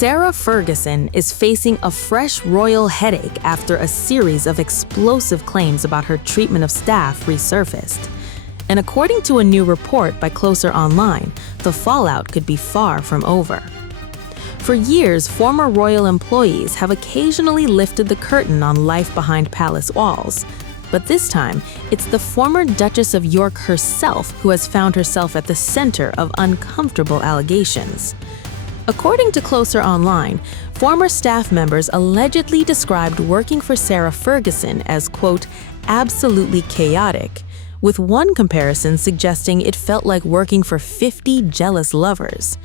Sarah Ferguson is facing a fresh royal headache after a series of explosive claims about her treatment of staff resurfaced. And according to a new report by Closer Online, the fallout could be far from over. For years, former royal employees have occasionally lifted the curtain on life behind palace walls. But this time, it's the former Duchess of York herself who has found herself at the center of uncomfortable allegations. According to Closer Online, former staff members allegedly described working for Sarah Ferguson as, quote, absolutely chaotic, with one comparison suggesting it felt like working for 50 jealous lovers.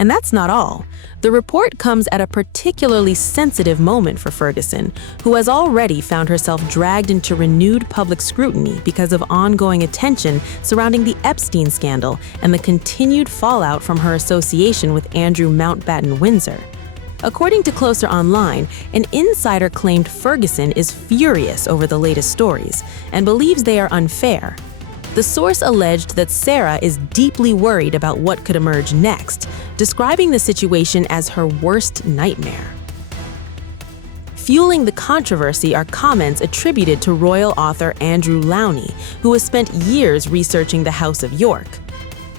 And that's not all. The report comes at a particularly sensitive moment for Ferguson, who has already found herself dragged into renewed public scrutiny because of ongoing attention surrounding the Epstein scandal and the continued fallout from her association with Andrew Mountbatten Windsor. According to Closer Online, an insider claimed Ferguson is furious over the latest stories and believes they are unfair. The source alleged that Sarah is deeply worried about what could emerge next, describing the situation as her worst nightmare. Fueling the controversy are comments attributed to royal author Andrew Lownie, who has spent years researching the House of York.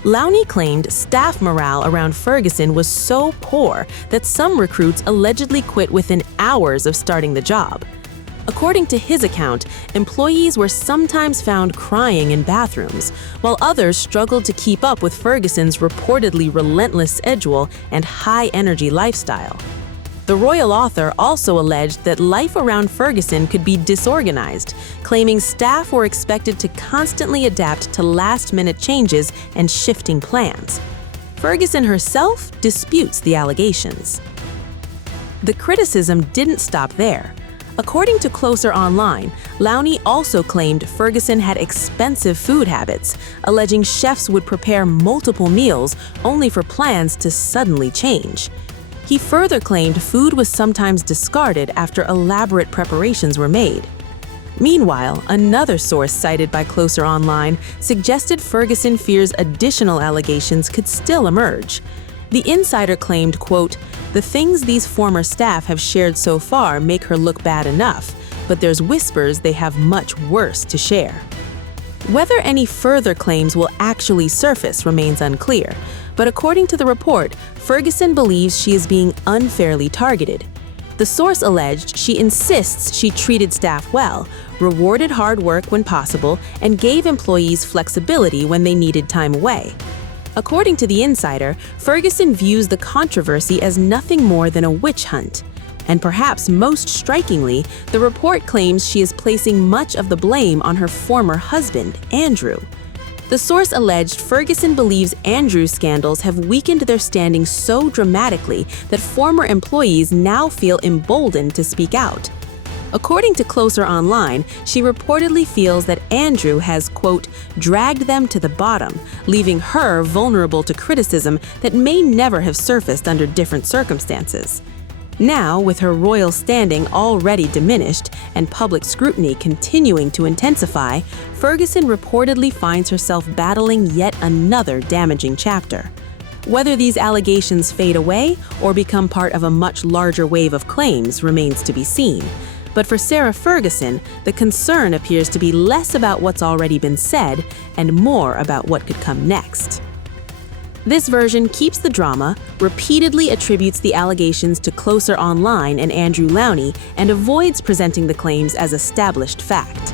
Lownie claimed staff morale around Ferguson was so poor that some recruits allegedly quit within hours of starting the job. According to his account, employees were sometimes found crying in bathrooms, while others struggled to keep up with Ferguson's reportedly relentless schedule and high-energy lifestyle. The royal author also alleged that life around Ferguson could be disorganized, claiming staff were expected to constantly adapt to last-minute changes and shifting plans. Ferguson herself disputes the allegations. The criticism didn't stop there. According to Closer Online, Lownie also claimed Ferguson had expensive food habits, alleging chefs would prepare multiple meals only for plans to suddenly change. He further claimed food was sometimes discarded after elaborate preparations were made. Meanwhile, another source cited by Closer Online suggested Ferguson fears additional allegations could still emerge. The insider claimed, quote, the things these former staff have shared so far make her look bad enough, but there's whispers they have much worse to share. Whether any further claims will actually surface remains unclear, but according to the report, Ferguson believes she is being unfairly targeted. The source alleged she insists she treated staff well, rewarded hard work when possible, and gave employees flexibility when they needed time away. According to the insider, Ferguson views the controversy as nothing more than a witch hunt. And perhaps most strikingly, the report claims she is placing much of the blame on her former husband, Andrew. The source alleged Ferguson believes Andrew's scandals have weakened their standing so dramatically that former employees now feel emboldened to speak out. According to Closer Online, she reportedly feels that Andrew has, quote, dragged them to the bottom, leaving her vulnerable to criticism that may never have surfaced under different circumstances. Now, with her royal standing already diminished and public scrutiny continuing to intensify, Ferguson reportedly finds herself battling yet another damaging chapter. Whether these allegations fade away or become part of a much larger wave of claims remains to be seen. But for Sarah Ferguson, the concern appears to be less about what's already been said and more about what could come next. This version keeps the drama, repeatedly attributes the allegations to Closer Online and Andrew Lownie, and avoids presenting the claims as established fact.